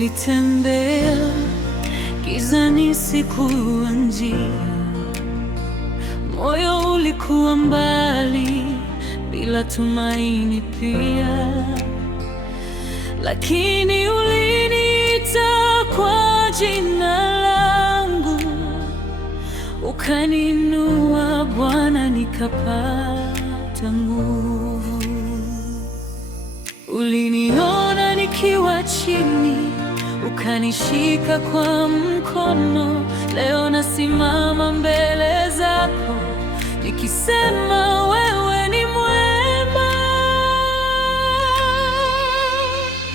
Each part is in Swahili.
Nilitembea gizani, sikuwa njia, moyo ulikuwa mbali, bila tumaini pia. Lakini uliniita kwa jina langu, ukaniinua Bwana, nikapata nguvu. Uliniona nikiwa chini, ukanishika kwa mkono. Leo nasimama mbele zako, nikisema wewe ni mwema.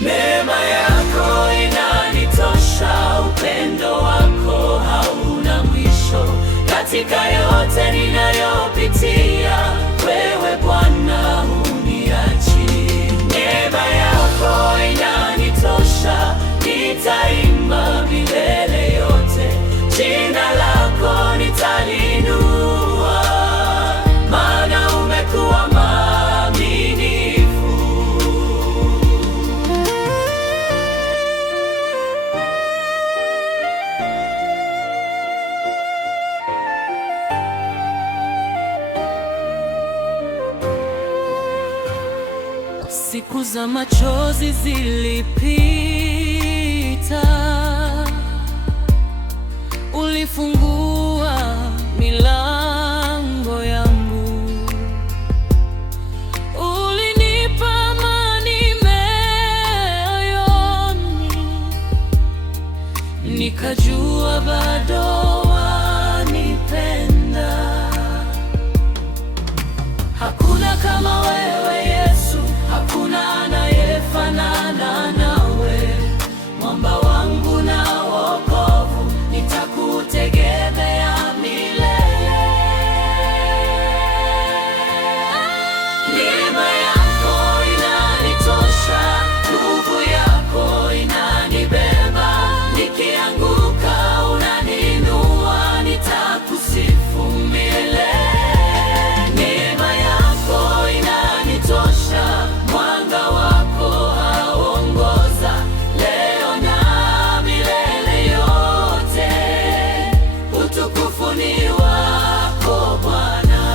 Neema yako inanitosha, upendo wako hauna mwisho. Katika yote ninayopitia, wewe Bwana huniachi. Neema yako inanitosha, nitaimba milele yote. Jina lako nitalinua, maana umekuwa mwaminifu. Siku za machozi zilipita, ulifungua milango yangu, ulinipa amani moyoni, nikajua bado wanipenda. Hakuna kama wewe Yesu, hakuna anayefanana nawe. Mwamba wangu na wokovu, nitakutegemea milele. Neema yako inanitosha, nguvu yako inanibeba. Nikianguka unaniinua, nitakusifu milele. Neema yako inanitosha, mwanga wako haongoza leo na milele yote. Utukufu ni wako Bwana.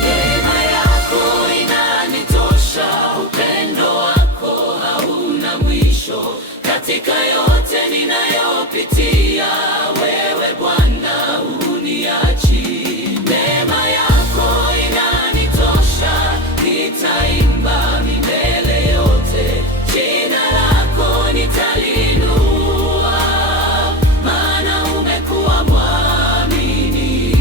Neema yako inanitosha, upendo wako hauna mwisho. Katika yote ninayopitia, wewe Bwana huniachi. Neema yako inanitosha, nitaimba milele yote. Jina lako nitalinua, maana umekuwa mwaminifu.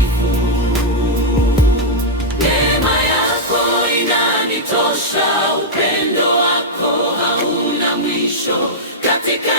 Neema yako inanitosha, upendo wako hauna mwisho. Katika